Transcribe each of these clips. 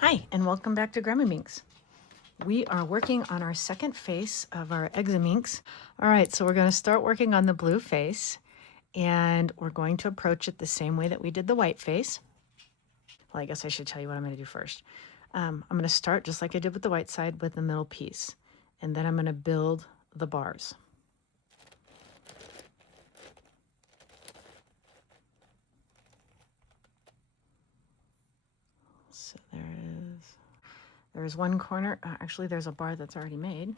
Hi, and welcome back to Examinx. We are working on our second face of our Examinx. All right, so we're going to start working on the blue face, and we're going to approach it the same way that we did the white face. Well, I guess I should tell you what I'm going to do first. I'm going to start just like I did with the white side with the middle piece, and then I'm going to build the bars. So there's one corner. Actually, there's a bar that's already made.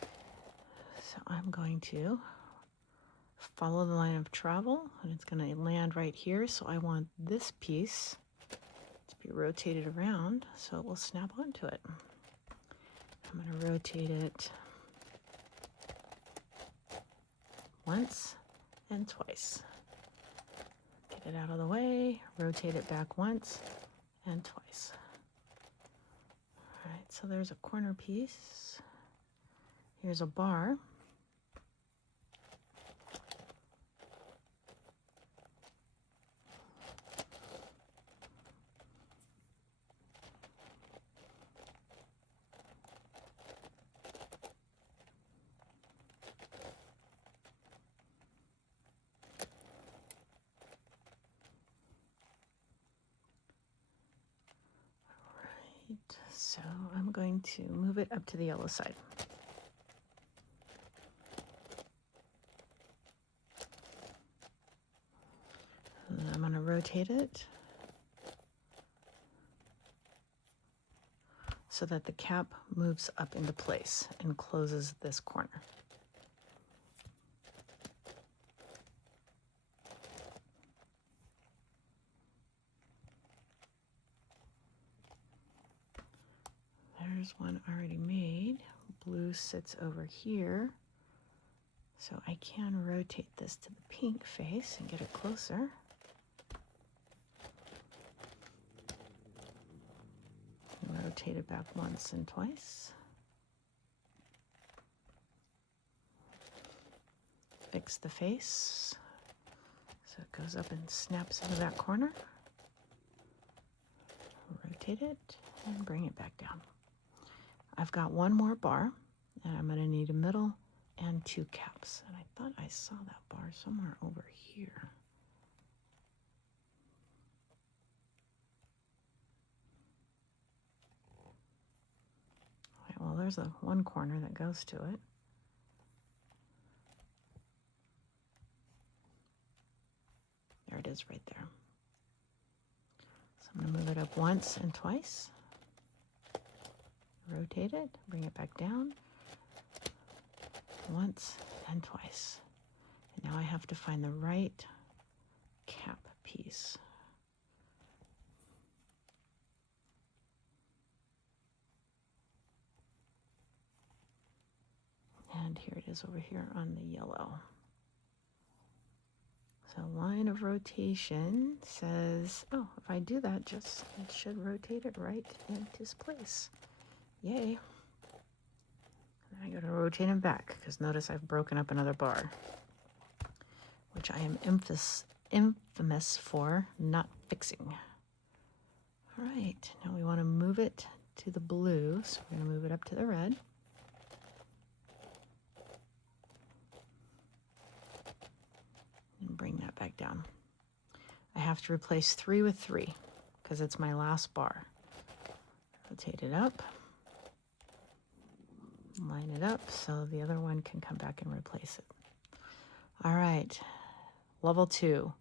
So I'm going to follow the line of travel, and it's going to land right here. So I want this piece to be rotated around so it will snap onto it. I'm going to rotate it once and twice. Get it out of the way, rotate it back once and twice. All right, so there's a corner piece. Here's a bar. So I'm going to move it up to the yellow side. And I'm going to rotate it so that the cap moves up into place and closes this corner. There's one already made. Blue sits over here. So I can rotate this to the pink face and get it closer. And rotate it back once and twice. Fix the face so it goes up and snaps into that corner. Rotate it and bring it back down. I've got one more bar, and I'm going to need a middle and two caps. And I thought I saw that bar somewhere over here. All right, well, there's one corner that goes to it. There it is right there. So I'm going to move it up once and twice. Rotate it, bring it back down. Once and twice. And now I have to find the right cap piece. And here it is over here on the yellow. So line of rotation says, oh, if I do that, it should rotate it right into its place. Yay. I gotta rotate it back because notice I've broken up another bar, which I am infamous for not fixing. All right, now we want to move it to the blue, so we're going to move it up to the red. And bring that back down. I have to replace 3 with 3 because it's my last bar. Rotate it up. Line it up so the other one can come back and replace it. All right, level 2,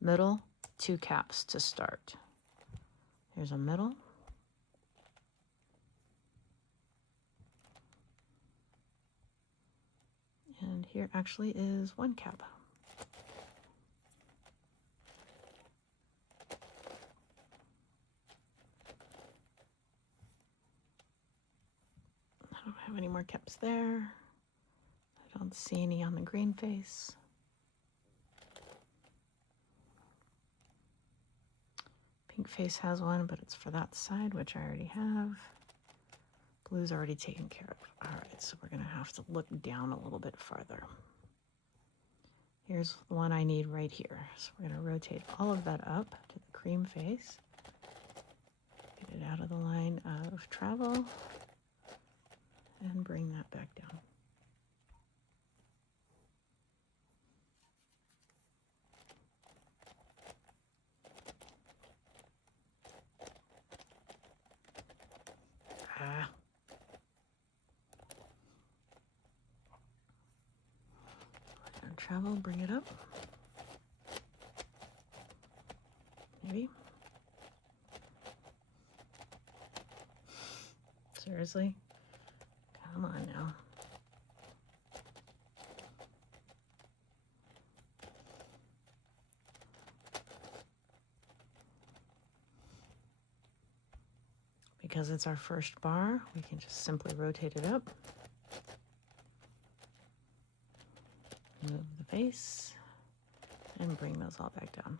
middle, 2 caps to start. Here's a middle. And here actually is 1 cap. I don't have any more caps there. I don't see any on the green face. Pink face has one, but it's for that side, which I already have. Blue's already taken care of. All right, so we're going to have to look down a little bit farther. Here's the one I need right here. So we're going to rotate all of that up to the cream face. Get it out of the line of travel and bring that back down. Travel, bring it up. Maybe. Seriously? Come on now. Because it's our first bar, we can just simply rotate it up. Move the face and bring those all back down.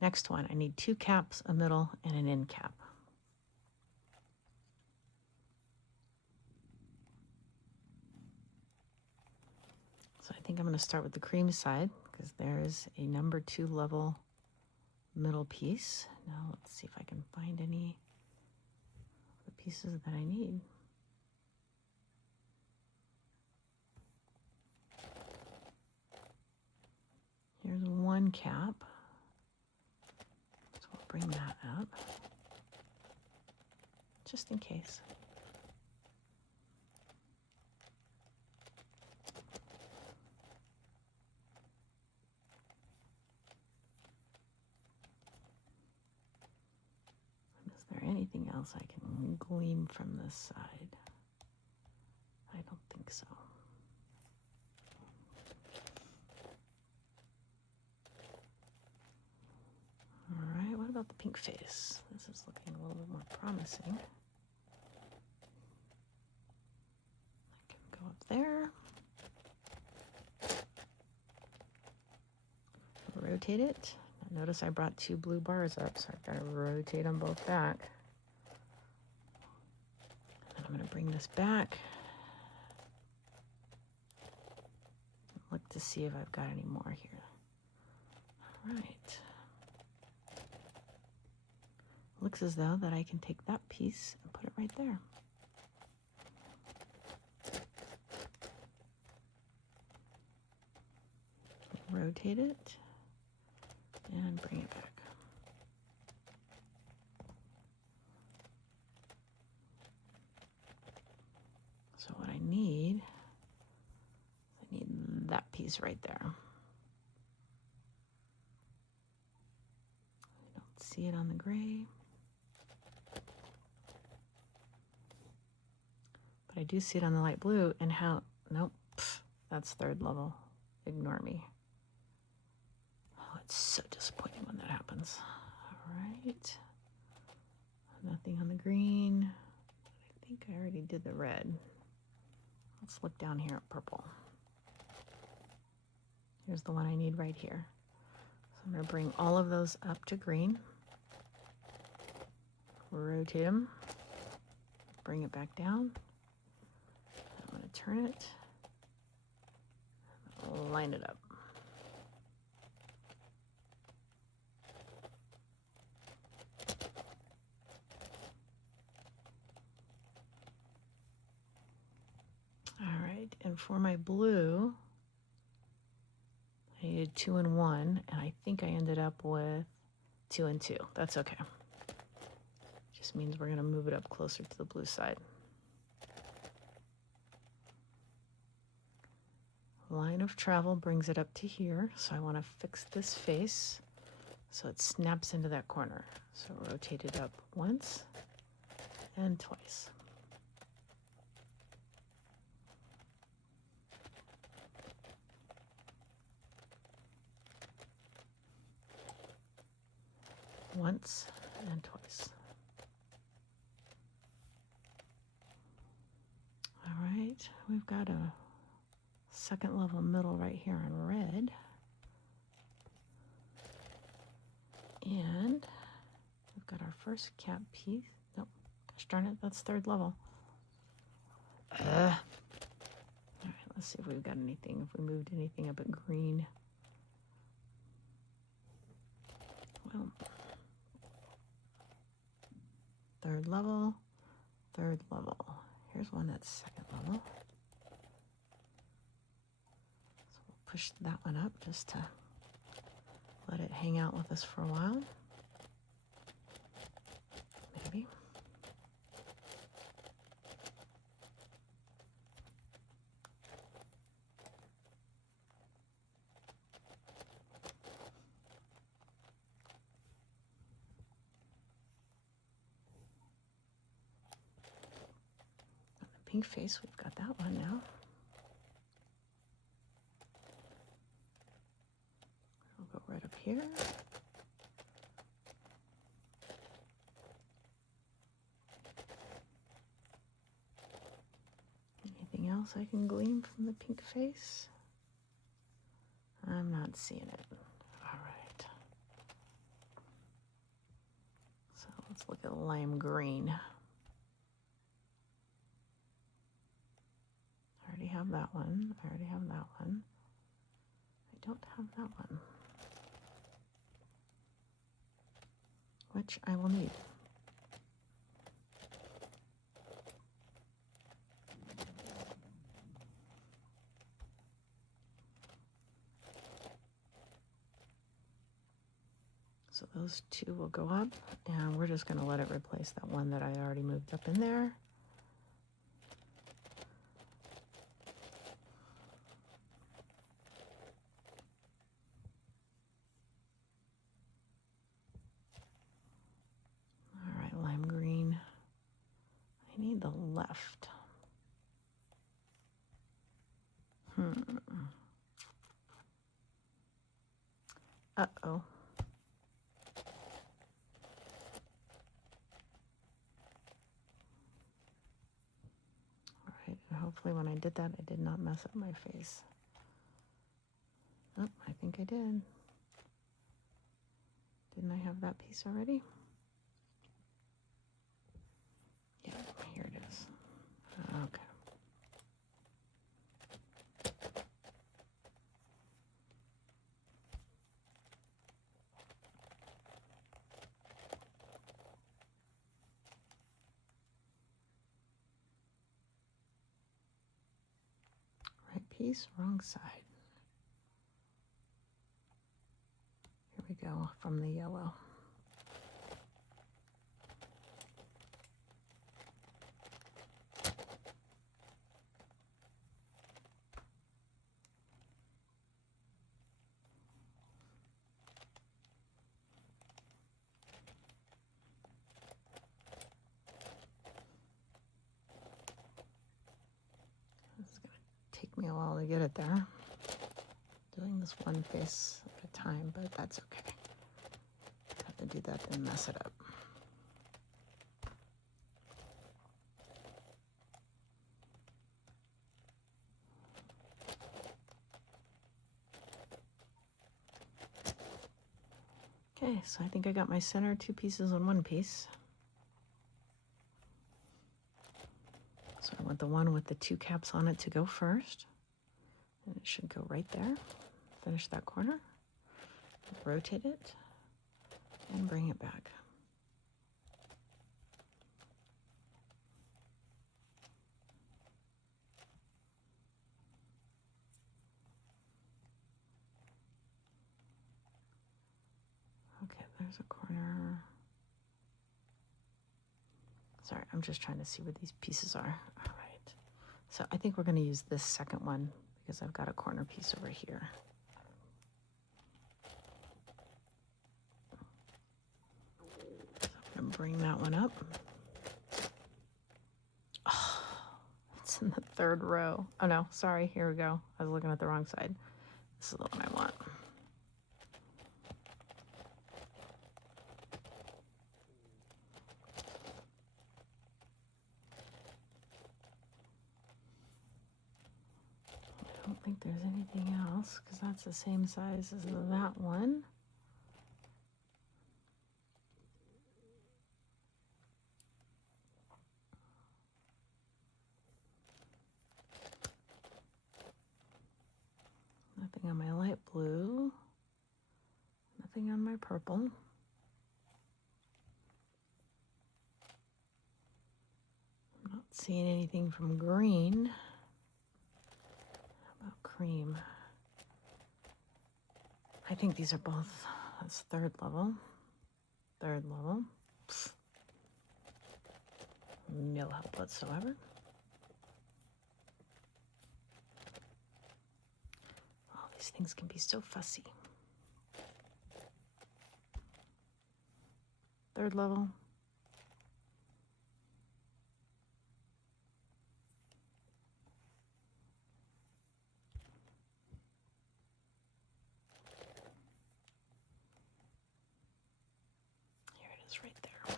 Next one, I need 2 caps, a middle, and an end cap. So I think I'm going to start with the cream side because there is a number 2 level middle piece. Now let's see if I can find any of the pieces that I need. Here's 1 cap. So we'll bring that up, just in case. Is there anything else I can glean from this side? I don't think so. All right, what about the pink face? This is looking a little bit more promising. I can go up there. Rotate it. Notice I brought 2 blue bars up, so I've got to rotate them both back. And I'm going to bring this back. Look to see if I've got any more here. All right. Looks as though that I can take that piece and put it right there. Rotate it and bring it back. So what I need that piece right there. I don't see it on the gray. But I do see it on the light blue, and how, nope, that's 3rd level. Ignore me. Oh, it's so disappointing when that happens. All right. Nothing on the green. I think I already did the red. Let's look down here at purple. Here's the one I need right here. So I'm going to bring all of those up to green. Rotate them. Bring it back down. I'm going to turn it. Line it up. All right, and for my blue, I needed 2 and 1, and I think I ended up with 2 and 2. That's okay. Just means we're going to move it up closer to the blue side. Line of travel brings it up to here, so I want to fix this face so it snaps into that corner. So rotate it up once and twice. Once and twice. All right, we've got a 2nd level middle right here in red. And we've got our first cap piece. Nope, gosh darn it, that's 3rd level. All right, let's see if we've got anything, if we moved anything up at green. Well, third level, third level. Here's one that's second level. So we'll push that one up just to let it hang out with us for a while. Maybe. Pink face, we've got that one now. I'll go right up here. Anything else I can glean from the pink face? I'm not seeing it. All right. So let's look at lime green. I already have that one. I already have that one. I don't have that one, which I will need. So those two will go up, and we're just going to let it replace that one that I already moved up in there. All right, lime green. I need the left. Uh-oh. Hopefully when I did that, I did not mess up my face. Oh, I think I did. Didn't I have that piece already? Yeah, here it is. Okay. Right piece, wrong side. Here we go from the yellow. It's going to take me a while to get it there. Doing this one face at a time, but that's okay. I have to do that and mess it up. Okay, so I think I got my center, two pieces on one piece. So I want the one with the two caps on it to go first. And it should go right there. Finish that corner. Rotate it. And bring it back. Okay, there's a corner. Sorry, I'm just trying to see where these pieces are. All right. So I think we're going to use this second one because I've got a corner piece over here. So I'm going to bring that one up. Oh, it's in the third row. Oh no, sorry. Here we go. I was looking at the wrong side. This is the one I want. I don't think there's anything else because that's the same size as that one. Nothing on my light blue. Nothing on my purple. seeing anything from green. How about cream? I think these are both, that's third level. Third level. Pfft. No help whatsoever. Oh, these things can be so fussy. Third level. Here it is right there.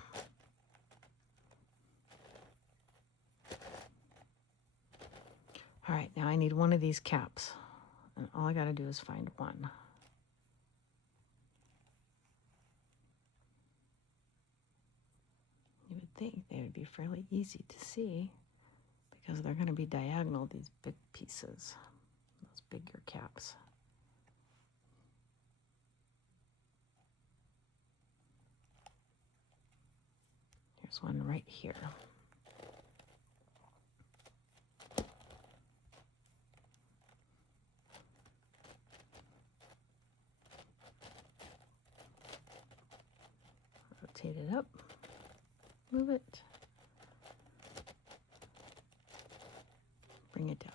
All right, now I need one of these caps. And all I gotta do is find one. You would think they would be fairly easy to see because they're gonna be diagonal, these big pieces, those bigger caps. Here's one right here. Rotate it up, move it, bring it down.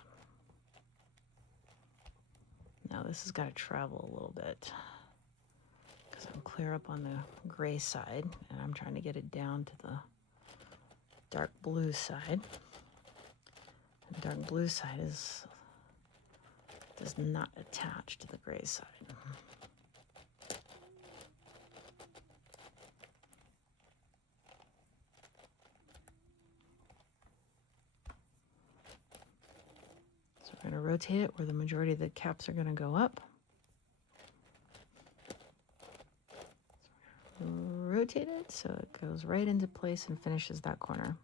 Now this has got to travel a little bit because I'm clear up on the gray side and I'm trying to get it down to the dark blue side. The dark blue side does not attach to the gray side. So we're going to rotate it where the majority of the caps are going to go up. So rotate it so it goes right into place and finishes that corner.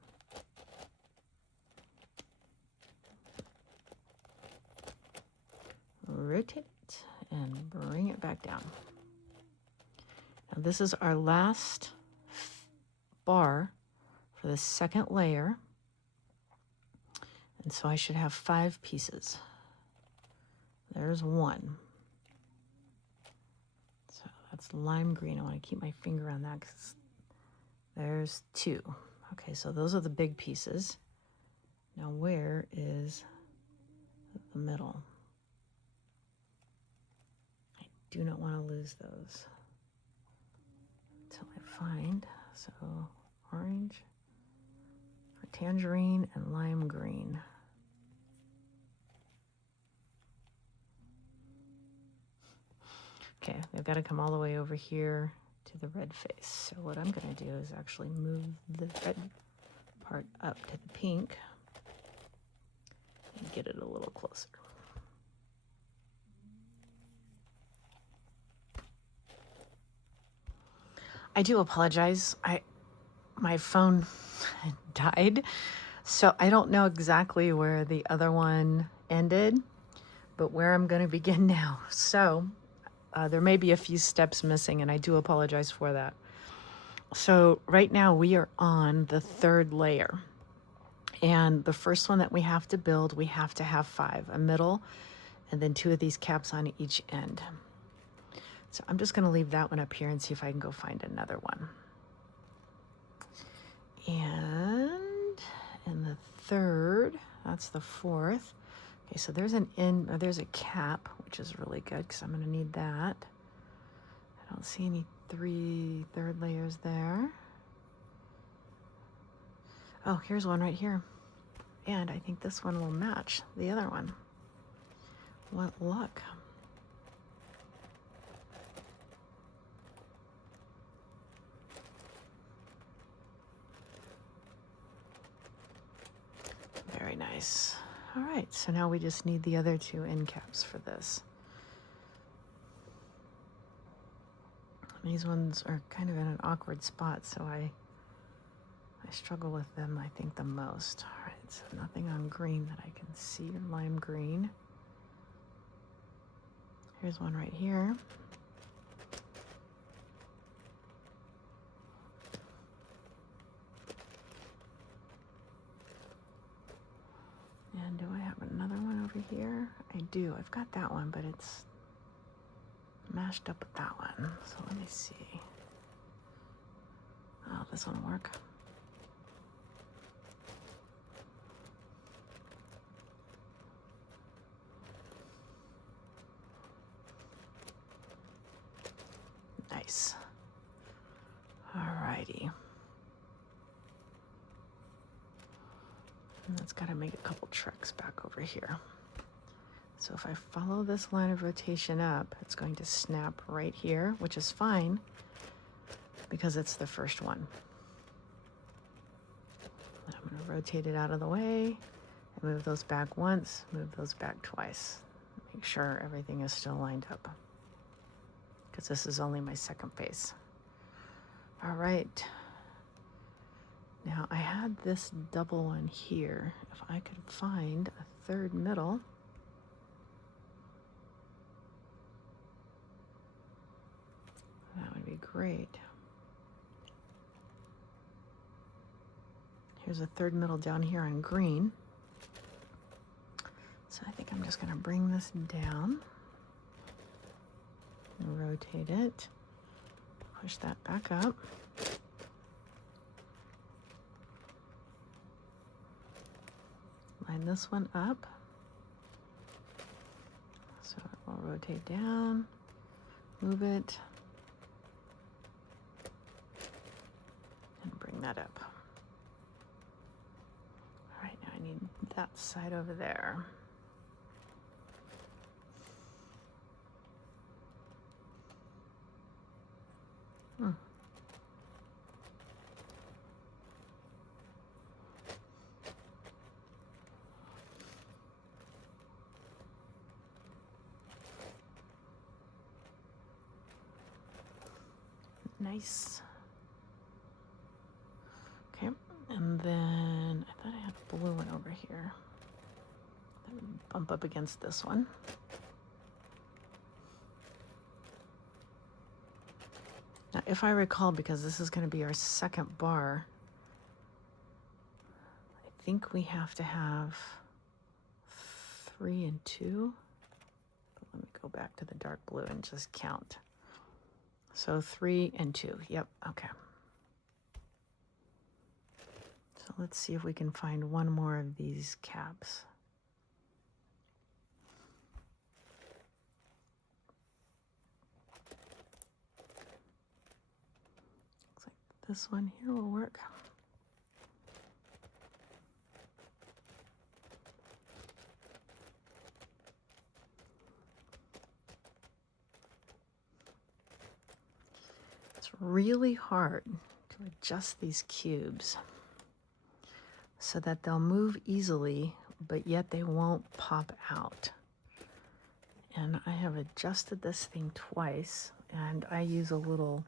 Rotate it and bring it back down. Now this is our last bar for the second layer. And so I should have 5 pieces. There's one. So that's lime green. I want to keep my finger on that because there's 2. Okay, so those are the big pieces. Now where is the middle? I do not want to lose those until I find. So orange, tangerine, and lime green. Okay, they've got to come all the way over here to the red face. So what I'm going to do is actually move the red part up to the pink and get it a little closer. I do apologize. My phone died, so I don't know exactly where the other one ended, but where I'm going to begin now. So there may be a few steps missing, and I do apologize for that. So right now we are on the third layer, and the first one that we have to build, we have to have 5, a middle, and then 2 of these caps on each end. So I'm just going to leave that one up here and see if I can go find another one. And in the third, that's the 4th. Okay, so there's there's a cap, which is really good because I'm going to need that. I don't see any third layers there. Oh, here's one right here. And I think this one will match the other one. What luck. Very nice. All right, so now we just need the other 2 end caps for this. These ones are kind of in an awkward spot, so I struggle with them, I think, the most. All right, so nothing on green that I can see, or lime green. Here's one right here. do? I've got that one, but it's mashed up with that one. So let me see. Oh, this one will work. Nice. Alrighty. And that's got to make a couple treks back over here. So if I follow this line of rotation up, it's going to snap right here, which is fine because it's the first one. I'm going to rotate it out of the way and move those back once, move those back twice. Make sure everything is still lined up because this is only my second face. All right. Now I had this double one here. If I could find a third middle, that would be great. Here's a third middle down here on green. So I think I'm just going to bring this down and rotate it. Push that back up. Line this one up. So it will rotate down, move it, and bring that up. All right, now I need that side over there. Nice. Okay, and then I thought I had a blue one over here. That would bump up against this one. Now, if I recall, because this is going to be our second bar, I think we have to have 3 and 2. But let me go back to the dark blue and just count. So 3 and 2. Yep, okay. So let's see if we can find one more of these caps. Looks like this one here will work. It's really hard to adjust these cubes so that they'll move easily, but yet they won't pop out. And I have adjusted this thing twice, and I use a little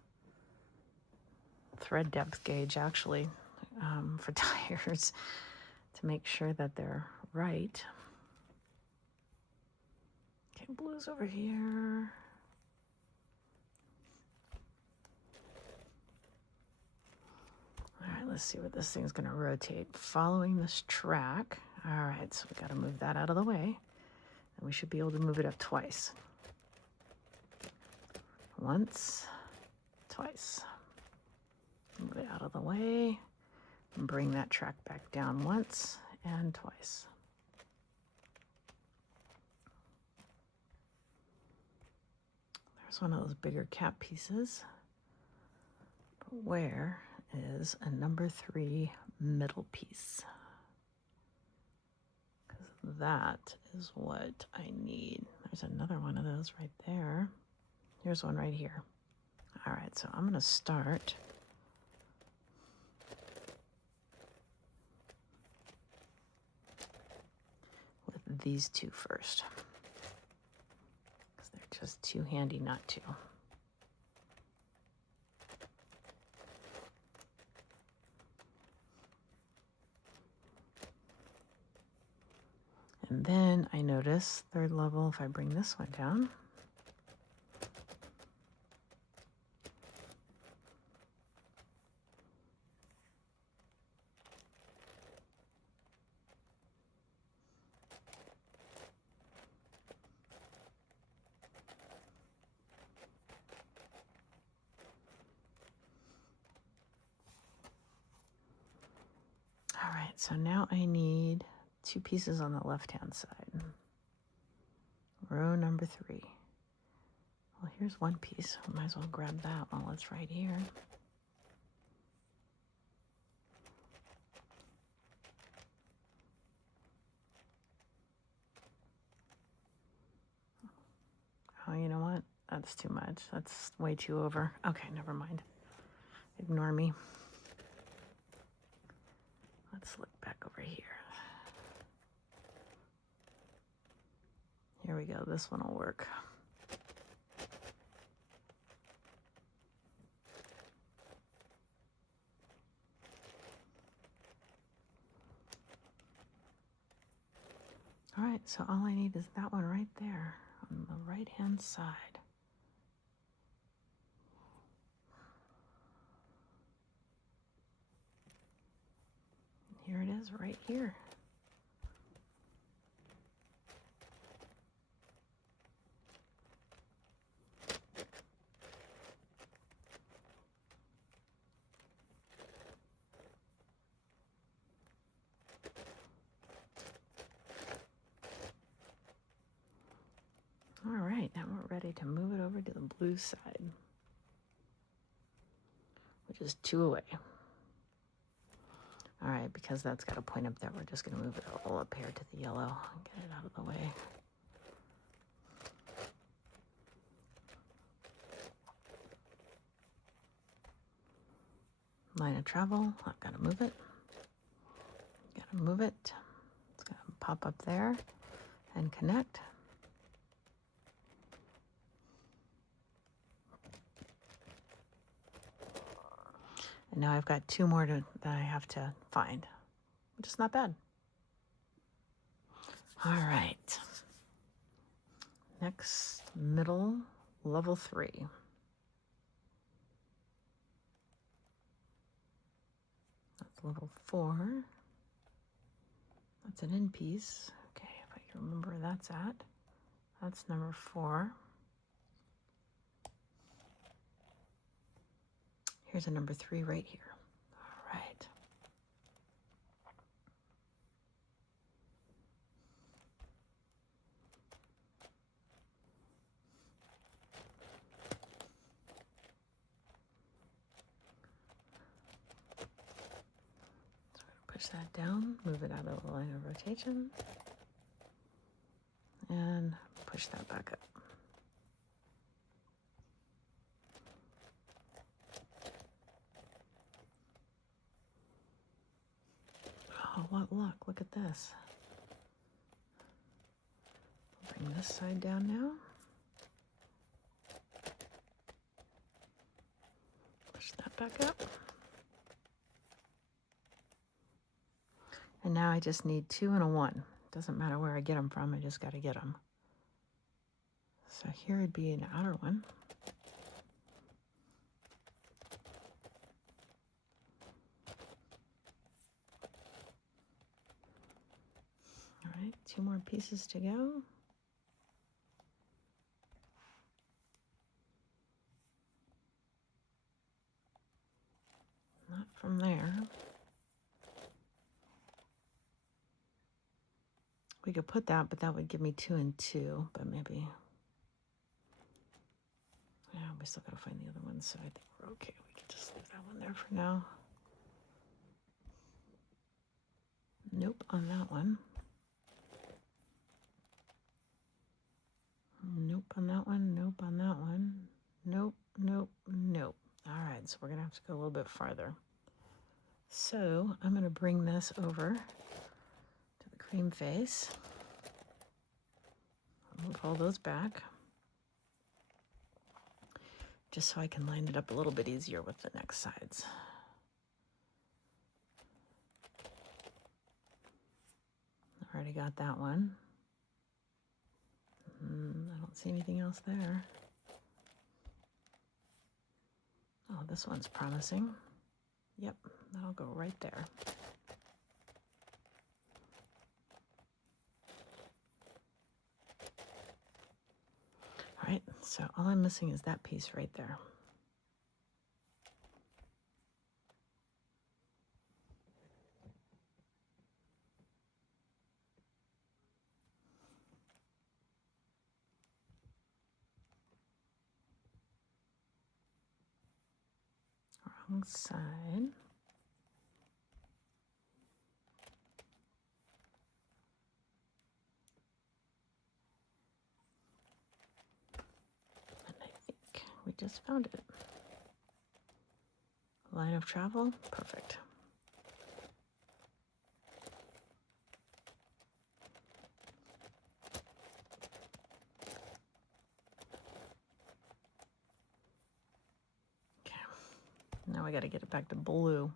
thread depth gauge actually for tires to make sure that they're right. Okay, blue's over here. All right, let's see what this thing's going to rotate. Following this track. All right, so we got to move that out of the way. And we should be able to move it up twice. Once, twice. Move it out of the way. And bring that track back down once and twice. There's one of those bigger cap pieces. But where is a number 3 middle piece? Because that is what I need. There's another one of those right there. Here's one right here. All right, so I'm going to start with these two first, because they're just too handy not to. And then I notice third level, if I bring this one down, right, so now I need 2 pieces on the left-hand side. Row number 3. Well, here's one piece. I might as well grab that while it's right here. Oh, you know what? That's too much. That's way too over. Okay, never mind. Ignore me. Let's look back over here. Here we go. This one will work. All right, so all I need is that one right there on the right-hand side. Here it is right here. All right, now we're ready to move it over to the blue side, which is 2 away. All right, because that's got a point up there, we're just going to move it all up here to the yellow and get it out of the way. Line of travel, I've got to move it. Got to move it. It's going to pop up there and connect. And now I've got 2 more that I have to find, which is not bad. All right. Next, middle, level 3. That's level 4. That's an end piece. Okay, if I can remember where that's at. That's number 4. Here's a number 3 right here. All right. So I'm going to push that down, move it out of the line of rotation, and push that back up. Oh, what luck. Look at this. Bring this side down now. Push that back up. And now I just need 2 and a 1. Doesn't matter where I get them from, I just got to get them. So here would be an outer one. All right, 2 more pieces to go. Not from there. We could put that, but that would give me 2 and 2, but maybe. Yeah, we still gotta find the other one, so I think we're okay. We can just leave that one there for now. Nope on that one. Nope on that one, nope on that one. Nope, nope, nope. All right, so we're gonna have to go a little bit farther. So I'm gonna bring this over to the cream face. Move all those back, just so I can line it up a little bit easier with the next sides. I already got that one. I don't see anything else there. Oh, this one's promising. Yep, that'll go right there. All right, so all I'm missing is that piece right there. wrong side. And I think we just found it. Line of travel, perfect. Okay, now we got to get it back to blue.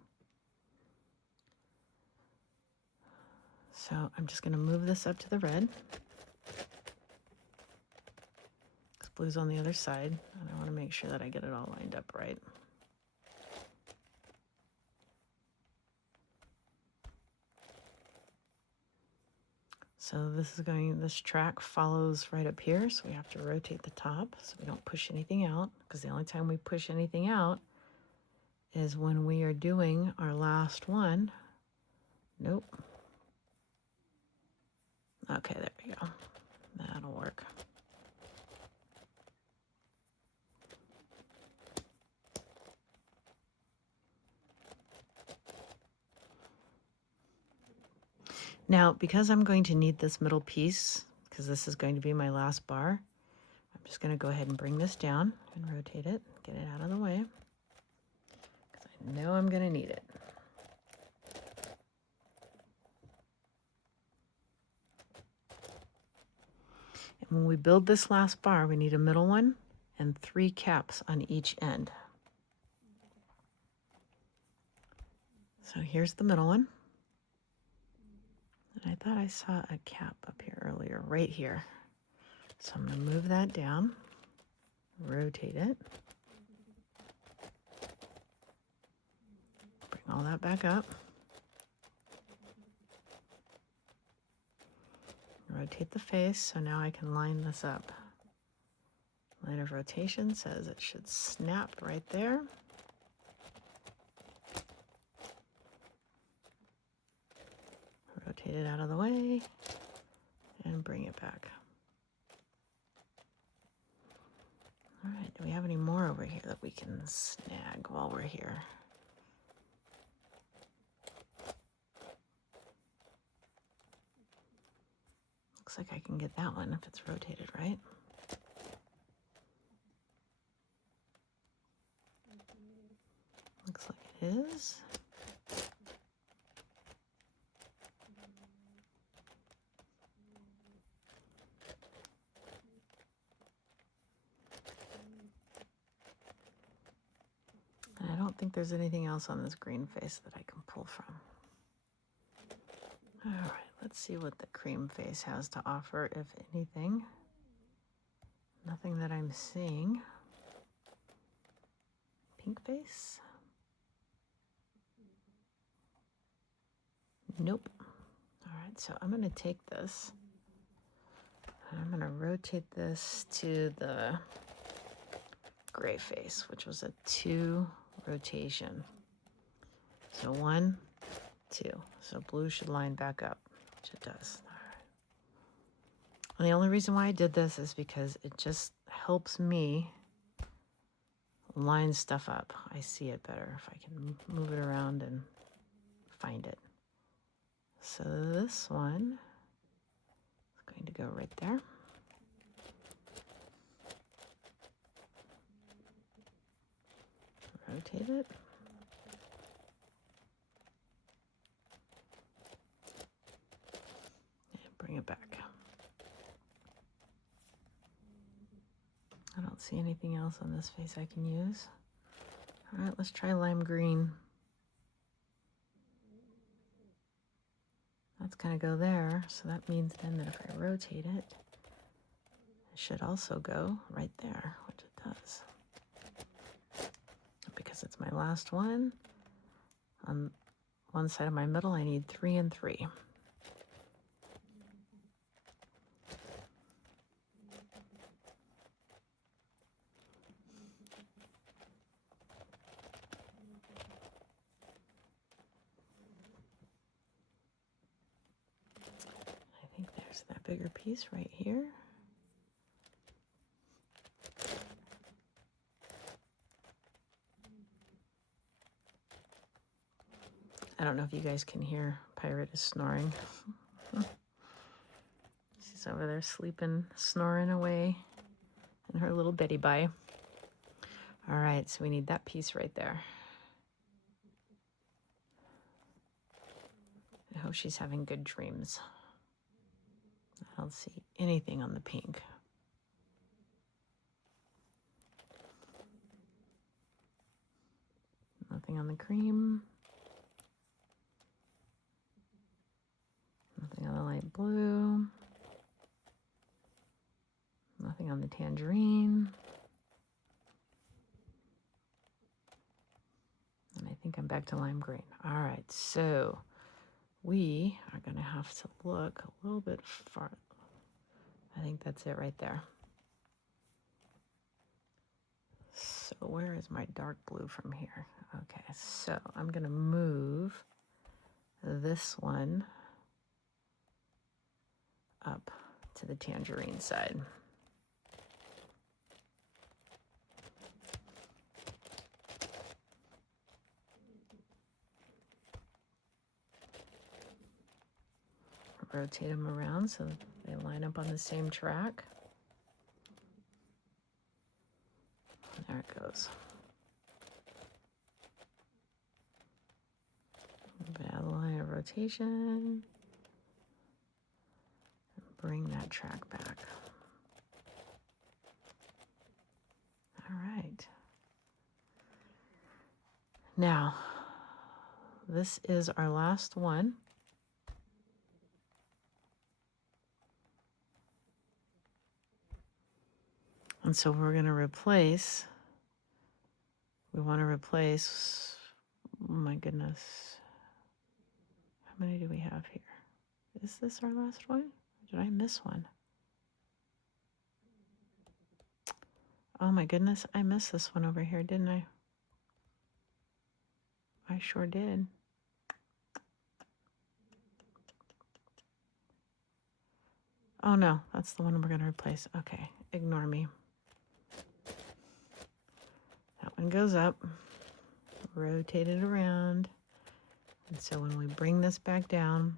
So I'm just going to move this up to the red. Because blue's on the other side, and I want to make sure that I get it all lined up right. So this track follows right up here, so we have to rotate the top so we don't push anything out, because the only time we push anything out is when we are doing our last one. Nope. Okay, there we go. That'll work. Now, because I'm going to need this middle piece, because this is going to be my last bar, I'm just going to go ahead and bring this down and rotate it, get it out of the way, because I know I'm going to need it. And when we build this last bar, we need a middle one and 3 caps on each end. So here's the middle one. And I thought I saw a cap up here earlier, right here. So I'm going to move that down, rotate it, bring all that back up, rotate the face, so now I can line this up. Line of rotation says it should snap right there. Rotate it out of the way and bring it back. All right, do we have any more over here that we can snag while we're here? Looks like I can get that one if it's rotated, right? Looks like it is. And I don't think there's anything else on this green face that I can pull from. All right, let's see what the cream face has to offer, if anything. Nothing that I'm seeing. Pink face? Nope. All right, so I'm going to take this and I'm going to rotate this to the gray face, which was a 2 rotation. So 1, 2. So blue should line back up, which it does. All right. And the only reason why I did this is because it just helps me line stuff up. I see it better if I can move it around and find it. So this one is going to go right there. Rotate it. And bring it back. I don't see anything else on this face I can use. All right, let's try lime green. That's going to go there, so that means then that if I rotate it, it should also go right there, which it does. Because it's my last one, on one side of my middle, I need 3 and 3. I think there's that bigger piece right here. I don't know if you guys can hear. Pirate is snoring. She's over there sleeping, snoring away in her little Betty bye. All right, so we need that piece right there. I hope she's having good dreams. I don't see anything on the pink. Nothing on the cream. Nothing on the light blue. Nothing on the tangerine. And I think I'm back to lime green. All right, so we are going to have to look a little bit far. I think that's it right there. So where is my dark blue from here? Okay, so I'm going to move this one up to the tangerine side. Rotate them around so they line up on the same track. There it goes. Add a line of rotation. Bring that track back. All right. Now, this is our last one. And so we're going to replace, we want to replace, oh my goodness, how many do we have here? Is this our last one? Did I miss one? Oh my goodness, I missed this one over here, didn't I? I sure did. Oh no, that's the one we're going to replace. Okay, ignore me. That one goes up, rotate it around. And so when we bring this back down,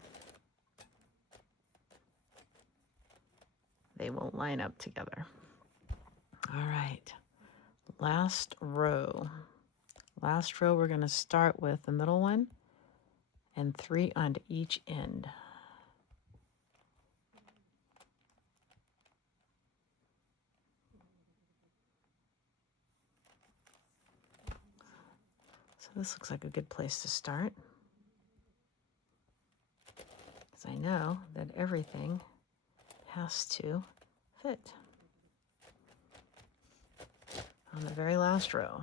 they will line up together. All right, last row. Last row, we're going to start with the middle one and 3 onto each end. So this looks like a good place to start, because I know that everything has to fit on the very last row.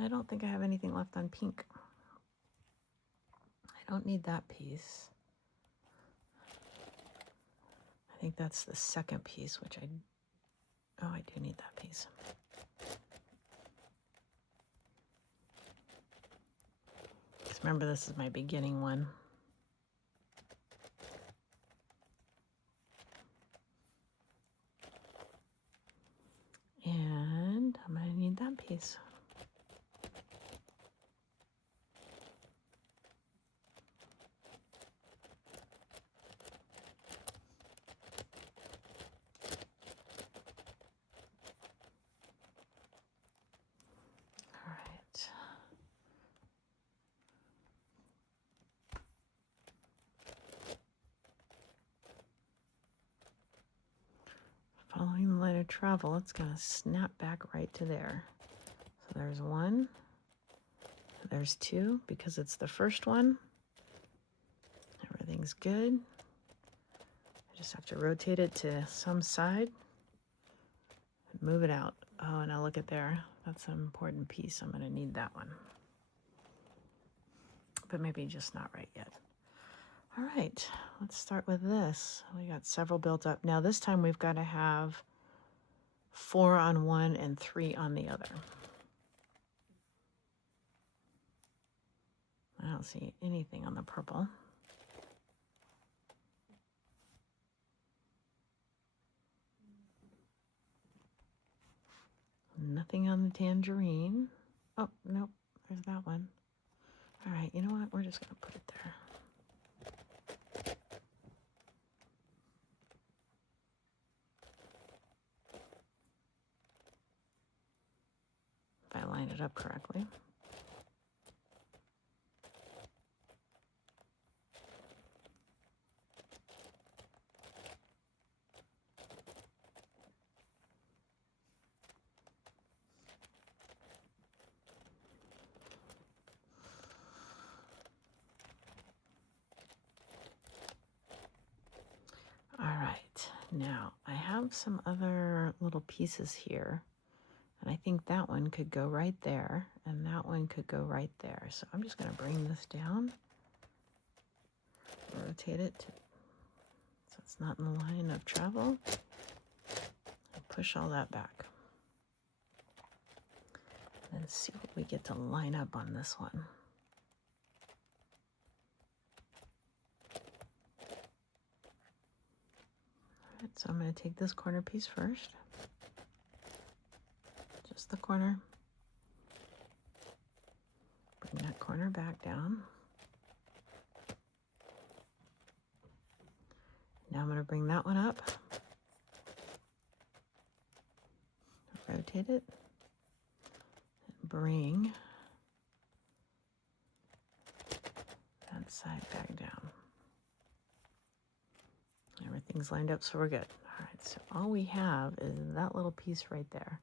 I don't think I have anything left on pink. I don't need that piece. I think that's the second piece, which I do need that piece. Just remember, this is my beginning one. And I'm going to need that piece. All right. Following the line of travel, it's going to snap back right to there. So there's 1, there's 2, because it's the first one. Everything's good. I just have to rotate it to some side and move it out. Oh, now look at there. That's an important piece. I'm going to need that one. But maybe just not right yet. All right, let's start with this. We got several built up. Now this time we've got to have 4 on one and 3 on the other. I don't see anything on the purple. Nothing on the tangerine. Oh, nope, there's that one. All right, you know what? We're just going to put it there. If I line it up correctly. All right, now I have some other little pieces here, and I think that one could go right there, and that one could go right there. So I'm just going to bring this down, rotate it so it's not in the line of travel, and push all that back. And see what we get to line up on this one. So I'm going to take this corner piece first, just the corner, bring that corner back down. Now I'm going to bring that one up, rotate it, and bring that side back down. Everything's lined up, so we're good. All right, so all we have is that little piece right there.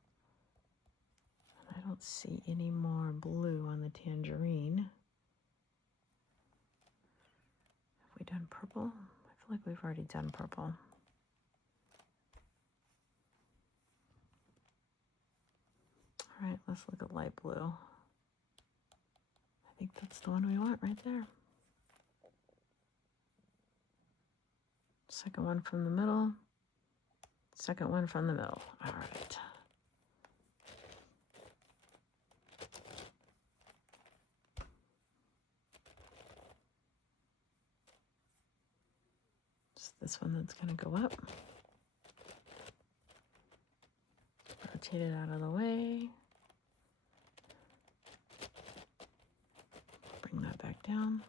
And I don't see any more blue on the tangerine. Have we done purple? I feel like we've already done purple. All right, let's look at light blue. I think that's the one we want right there. Second one from the middle. Second one from the middle. All right. Just this one that's going to go up. Rotate it out of the way. Bring that back down.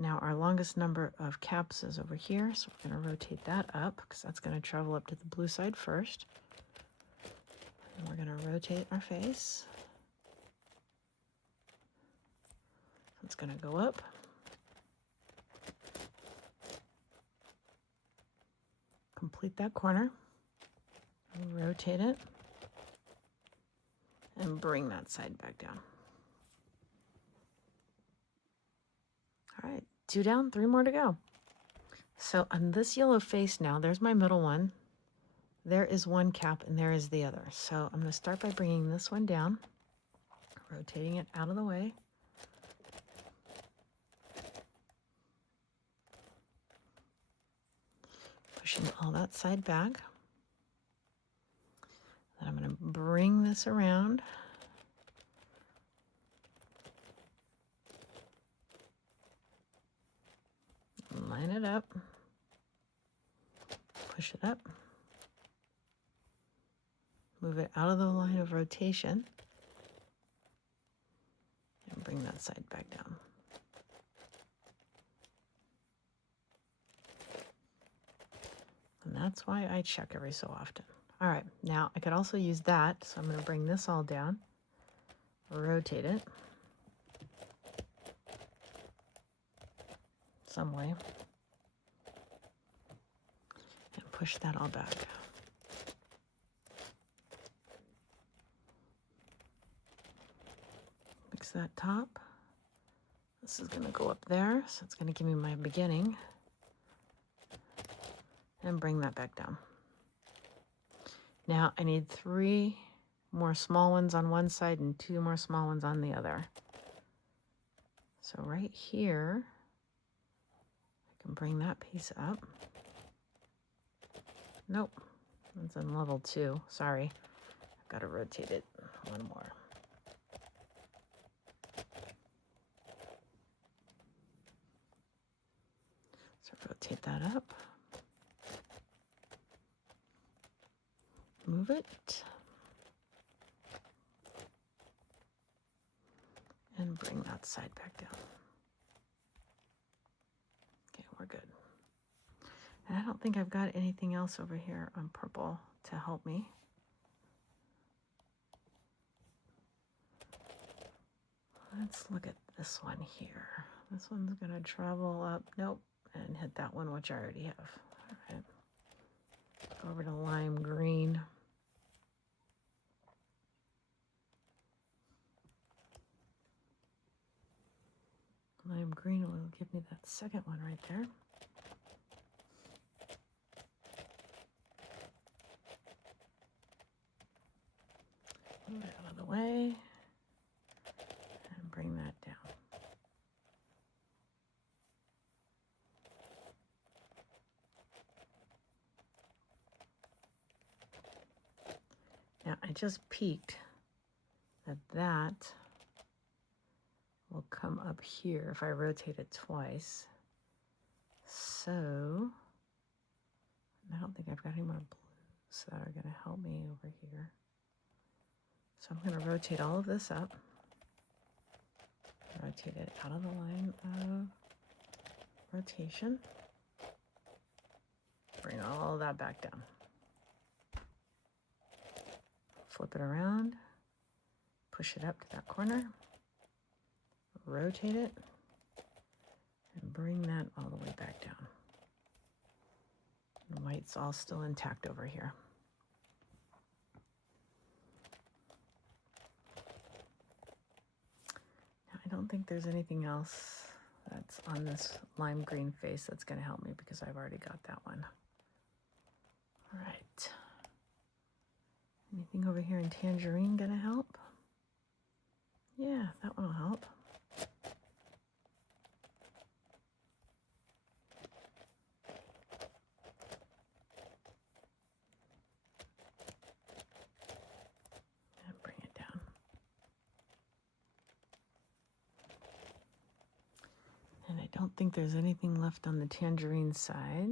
Now our longest number of caps is over here, so we're going to rotate that up because that's going to travel up to the blue side first. And we're going to rotate our face. So it's going to go up. Complete that corner. Rotate it. And bring that side back down. All right, 2 down, 3 more to go. So on this yellow face now, there's my middle one. There is one cap and there is the other. So I'm going to start by bringing this one down, rotating it out of the way. Pushing all that side back. Then I'm going to bring this around. Line it up. Push it up. Move it out of the line of rotation. And bring that side back down. And that's why I check every so often. All right, now I could also use that, so I'm going to bring this all down, rotate it some way, and push that all back. Fix that top. This is going to go up there, so it's going to give me my beginning, and bring that back down. Now I need 3 more small ones on one side and 2 more small ones on the other. So right here, I can bring that piece up. Nope, it's in level 2. Sorry, I've got to rotate it one more. So rotate that up. Move it. And bring that side back down. Okay, we're good. And I don't think I've got anything else over here on purple to help me. Let's look at this one here. This one's gonna travel up, nope, and hit that one, which I already have. All right, go over to lime green. Lime green will give me that second one right there. Move it out of the way and bring that down. Now I just peeked that will come up here if I rotate it twice. So I don't think I've got any more blues that are gonna help me over here. So I'm gonna rotate all of this up. Rotate it out of the line of rotation. Bring all of that back down. Flip it around, push it up to that corner, rotate it, and bring that all the way back down. The white's all still intact over here. Now, I don't think there's anything else that's on this lime green face that's going to help me because I've already got that one. All right. Anything over here in tangerine going to help? Yeah, that one will help. And bring it down. And I don't think there's anything left on the tangerine side.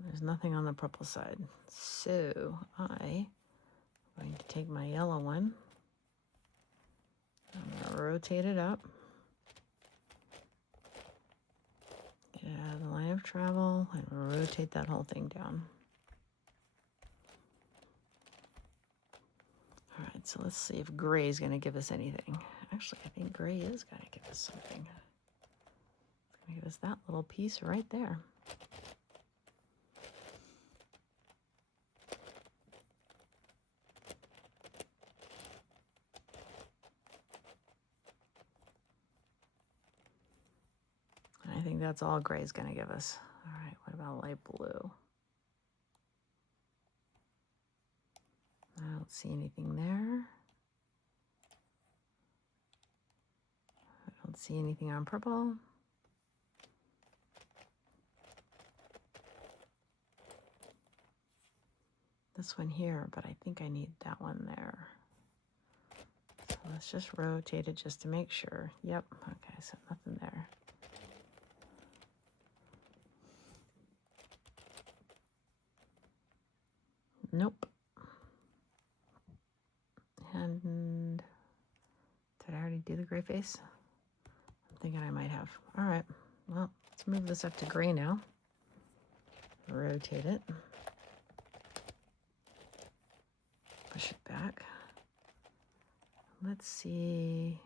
There's nothing on the purple side. So I'm going to take my yellow one. I'm going to rotate it up. Get it out of the line of travel and rotate that whole thing down. All right, so let's see if gray is going to give us anything. Actually, I think gray is going to give us something. It's going to give us that little piece right there. I think that's all gray is going to give us. All right, what about light blue? I don't see anything there. I don't see anything on purple. This one here, but I think I need that one there. So let's just rotate it just to make sure. Yep, okay, so nothing there. Nope. And did I already do the gray face? I'm thinking I might have. All right, well, let's move this up to gray now. Rotate it. Push it back. Let's see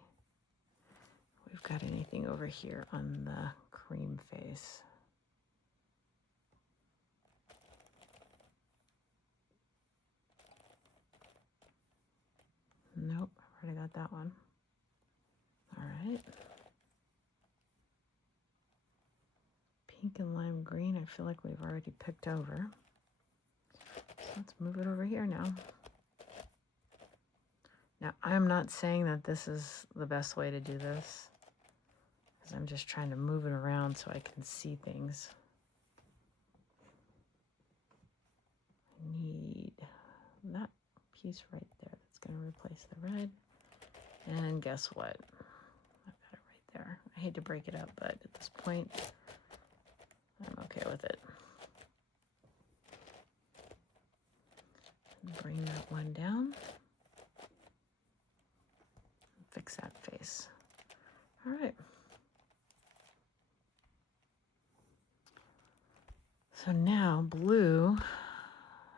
if we've got anything over here on the cream face. Nope, I've already got that one. All right. Pink and lime green, I feel like we've already picked over. So let's move it over here now. Now, I'm not saying that this is the best way to do this. because I'm just trying to move it around so I can see things. I need that piece right there. That's going to replace the red. And guess what? I've got it right there. I hate to break it up, but at this point, I'm okay with it. Bring that one down. Fix that face. All right. So now blue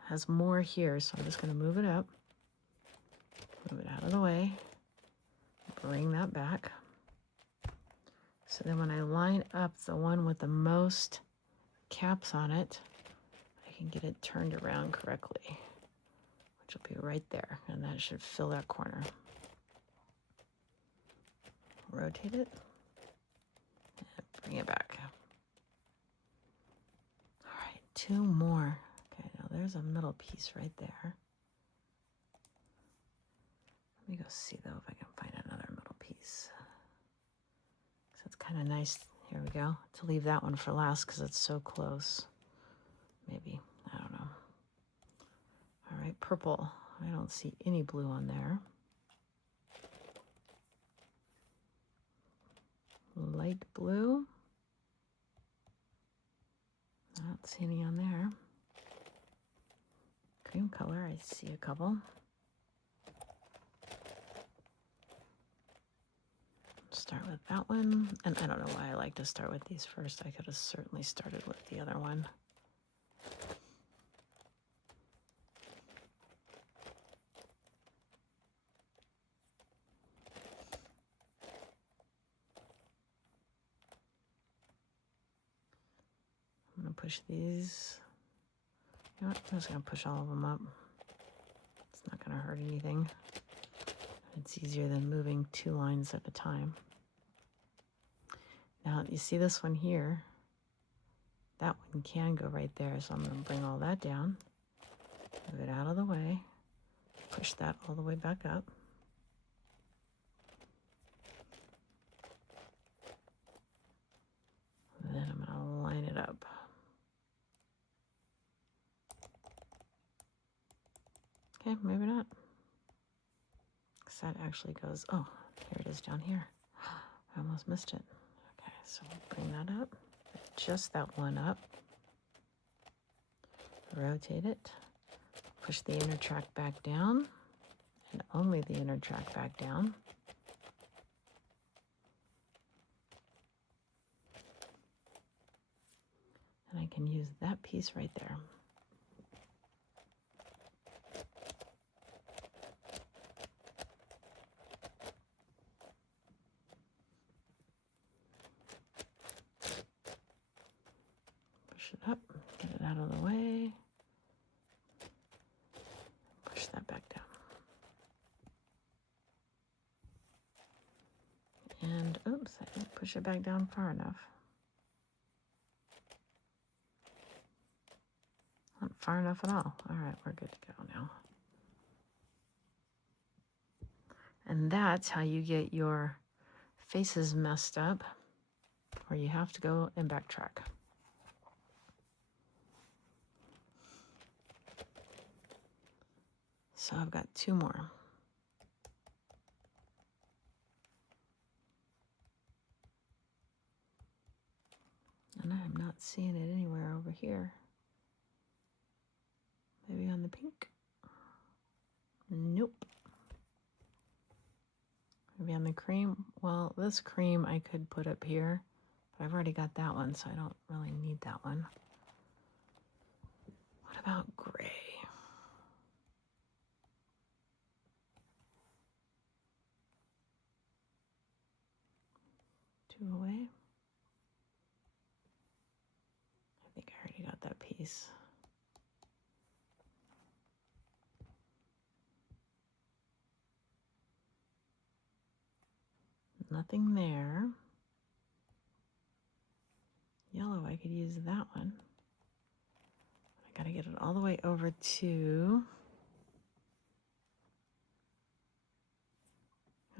has more here, so I'm just going to move it up, move it out of the way, bring that back. So then when I line up the one with the most caps on it, I can get it turned around correctly, which will be right there, and that should fill that corner. Rotate it, and bring it back. All right, 2 more. Okay, now there's a middle piece right there. Let me go see, though, if I can find another middle piece. So it's kind of nice, here we go, to leave that one for last because it's so close. Maybe, I don't know. All right, purple. I don't see any blue on there. Light blue. I don't see any on there. Cream color, I see a couple. Start with that one. And I don't know why I like to start with these first. I could have certainly started with the other one. I'm going to push these. You know what? I'm just going to push all of them up. It's not going to hurt anything. It's easier than moving 2 lines at a time. Now, you see this one here? That one can go right there, so I'm going to bring all that down, move it out of the way, push that all the way back up. And then I'm going to line it up. Okay, maybe not. Because that actually goes, oh, here it is down here. I almost missed it. Okay, so we'll bring that up, adjust that one up, rotate it, push the inner track back down, and only the inner track back down. And I can use that piece right there. Push it up, get it out of the way, push that back down. And oops, I didn't push it back down far enough. Not far enough at all. All right, we're good to go now. And that's how you get your faces messed up, where you have to go and backtrack. So I've got 2 more. And I'm not seeing it anywhere over here. Maybe on the pink? Nope. Maybe on the cream? Well, this cream I could put up here, but I've already got that one, so I don't really need that one. What about gray? Two away. I think I already got that piece. Nothing there. Yellow, I could use that one. I gotta get it all the way over to,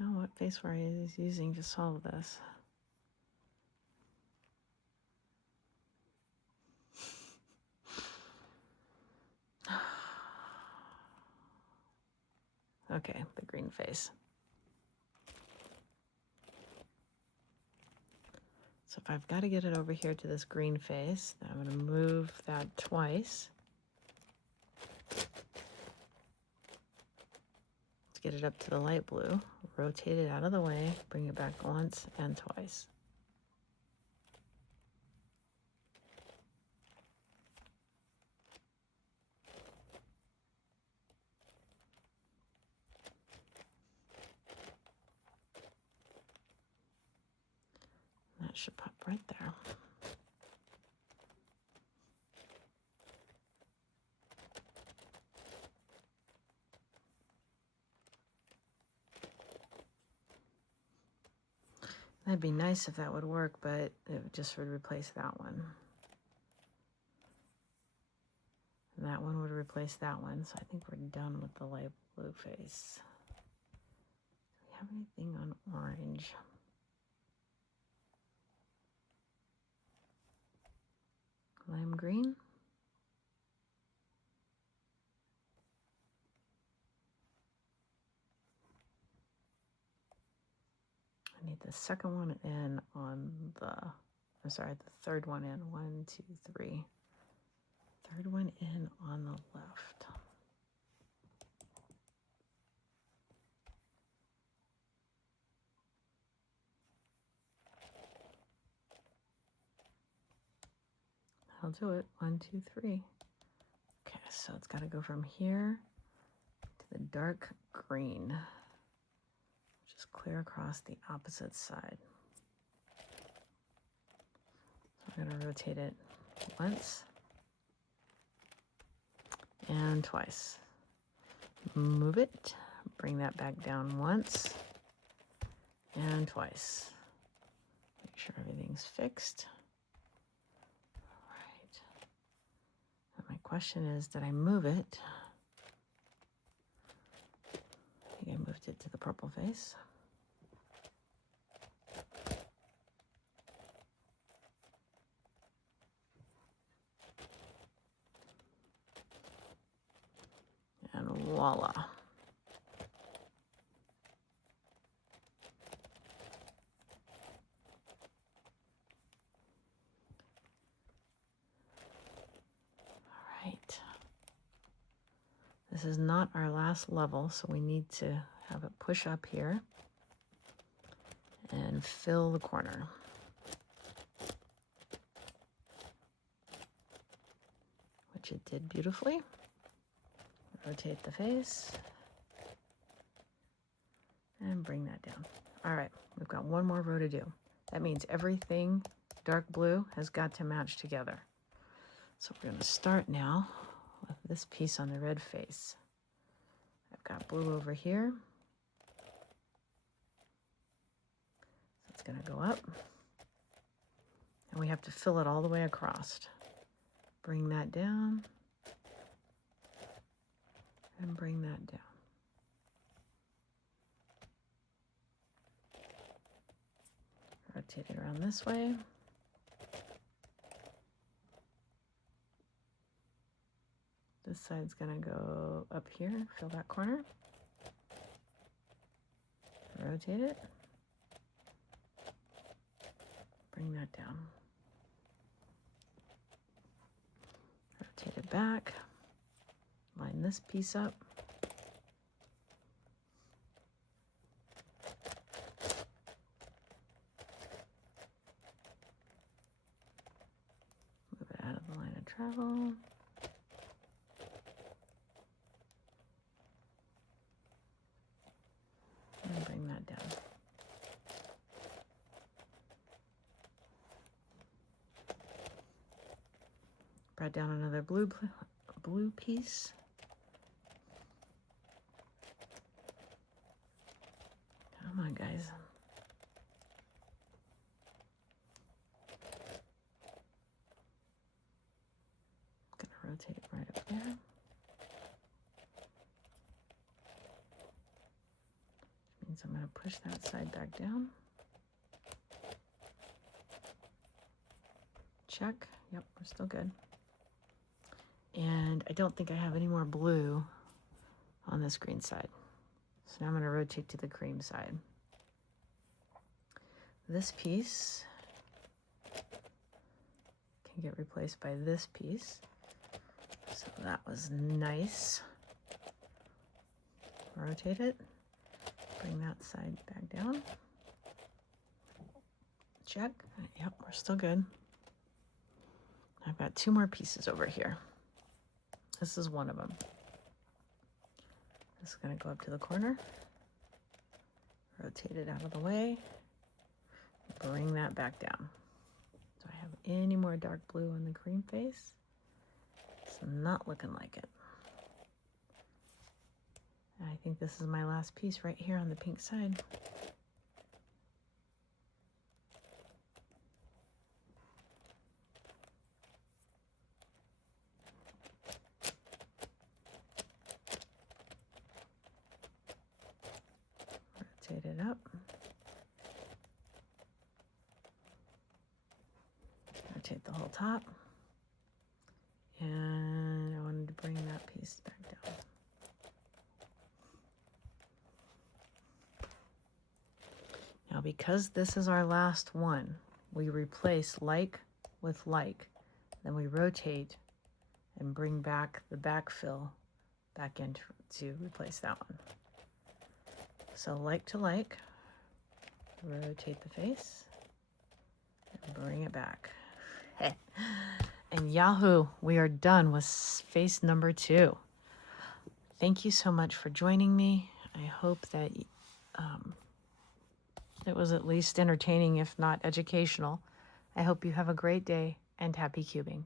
oh, what face were I using to solve this? face. So if I've got to get it over here to this green face, then I'm going to move that twice. Let's get it up to the light blue, rotate it out of the way, bring it back once and twice. That should pop right there. That'd be nice if that would work, but it just would replace that one. And that one would replace that one, so I think we're done with the light blue face. Do we have anything on orange? Lime green? I need the second one in on the, I'm sorry, the third one in. 1, 2, 3. Third one in on the left. I'll do it. 1, 2, 3. Okay, so it's got to go from here to the dark green, which is clear across the opposite side. So I'm going to rotate it once and twice. Move it, bring that back down once and twice. Make sure everything's fixed. All right. And my question is, did I move it? I think I moved it to the purple face. And voila. All right. This is not our last level, so we need to have it push up here and fill the corner. Which it did beautifully. Rotate the face and bring that down. All right, we've got one more row to do. That means everything dark blue has got to match together. So we're going to start now with this piece on the red face. I've got blue over here. So it's going to go up. And we have to fill it all the way across. Bring that down. And bring that down. Rotate it around this way. This side's gonna go up here, fill that corner. Rotate it. Bring that down. Rotate it back. Line this piece up. Move it out of the line of travel. And bring that down. Brought down another blue piece. Come on, guys. Gonna rotate it right up there. Which means I'm gonna push that side back down. Check. Yep, we're still good. And I don't think I have any more blue on this green side. So now I'm going to rotate to the cream side. This piece can get replaced by this piece. So that was nice. Rotate it. Bring that side back down. Check. Yep, we're still good. I've got 2 more pieces over here. This is one of them. This is going to go up to the corner. Rotate it out of the way. Bring that back down. Do I have any more dark blue on the cream face? It's not looking like it. And I think this is my last piece right here on the pink side. Rotate it up. Rotate the whole top. And I wanted to bring that piece back down. Now, because this is our last one, we replace like with like. Then we rotate and bring back the backfill back in to replace that one. So like to like, rotate the face, and bring it back. And Yahoo, we are done with face number 2. Thank you so much for joining me. I hope that it was at least entertaining, if not educational. I hope you have a great day and happy cubing.